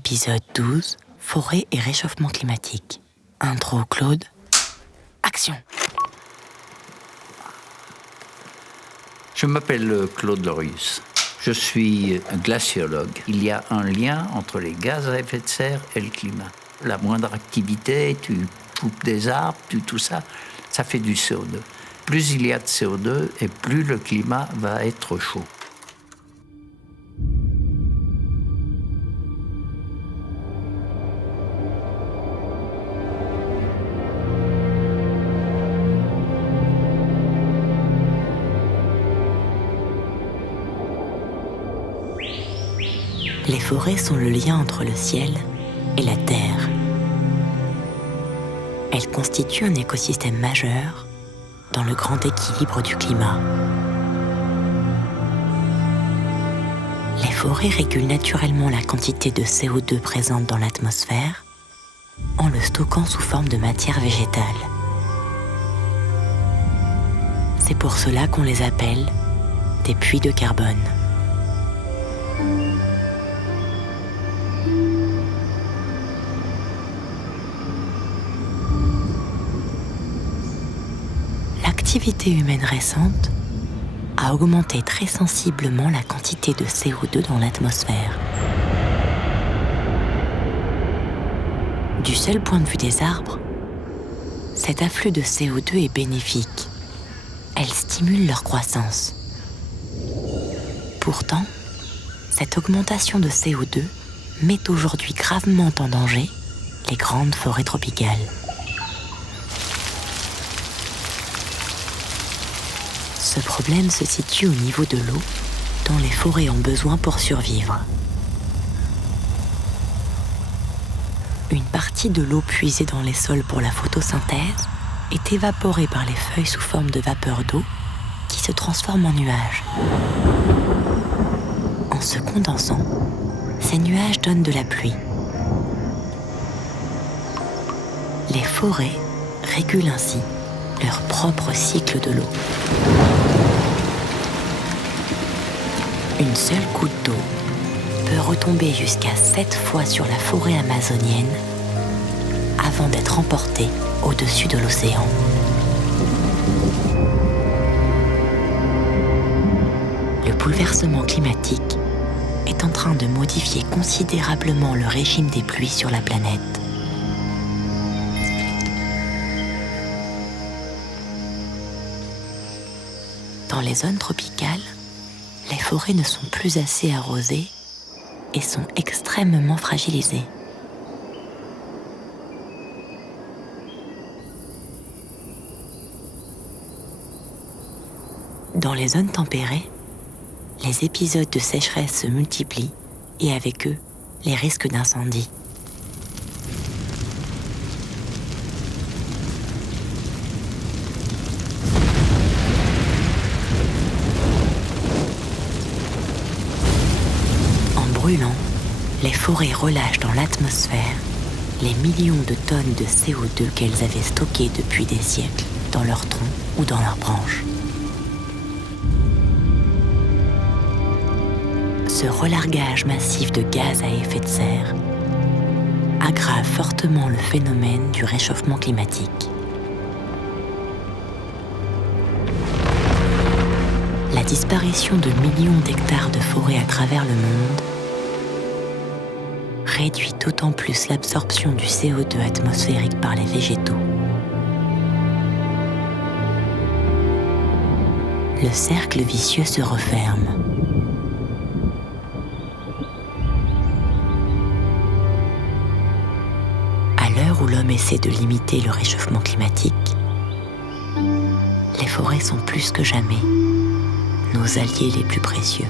Épisode 12, forêt et réchauffement climatique. Intro Claude. Action. Je m'appelle Claude Lorius. Je suis glaciologue. Il y a un lien entre les gaz à effet de serre et le climat. La moindre activité, tu coupes des arbres, tout ça, ça fait du CO2. Plus il y a de CO2 et plus le climat va être chaud. Les forêts sont le lien entre le ciel et la terre. Elles constituent un écosystème majeur dans le grand équilibre du climat. Les forêts régulent naturellement la quantité de CO2 présente dans l'atmosphère en le stockant sous forme de matière végétale. C'est pour cela qu'on les appelle des puits de carbone. L'activité humaine récente a augmenté très sensiblement la quantité de CO2 dans l'atmosphère. Du seul point de vue des arbres, cet afflux de CO2 est bénéfique. Elle stimule leur croissance. Pourtant, cette augmentation de CO2 met aujourd'hui gravement en danger les grandes forêts tropicales. Ce problème se situe au niveau de l'eau dont les forêts ont besoin pour survivre. Une partie de l'eau puisée dans les sols pour la photosynthèse est évaporée par les feuilles sous forme de vapeur d'eau qui se transforme en nuages. En se condensant, ces nuages donnent de la pluie. Les forêts régulent ainsi leur propre cycle de l'eau. Une seule goutte d'eau peut retomber jusqu'à 7 fois sur la forêt amazonienne avant d'être emportée au-dessus de l'océan. Le bouleversement climatique est en train de modifier considérablement le régime des pluies sur la planète. Dans les zones tropicales, les forêts ne sont plus assez arrosées et sont extrêmement fragilisées. Dans les zones tempérées, les épisodes de sécheresse se multiplient et avec eux, les risques d'incendie. Brûlant, les forêts relâchent dans l'atmosphère les millions de tonnes de CO2 qu'elles avaient stockées depuis des siècles dans leurs troncs ou dans leurs branches. Ce relargage massif de gaz à effet de serre aggrave fortement le phénomène du réchauffement climatique. La disparition de millions d'hectares de forêts à travers le monde réduit d'autant plus l'absorption du CO2 atmosphérique par les végétaux. Le cercle vicieux se referme. À l'heure où l'homme essaie de limiter le réchauffement climatique, les forêts sont plus que jamais nos alliés les plus précieux.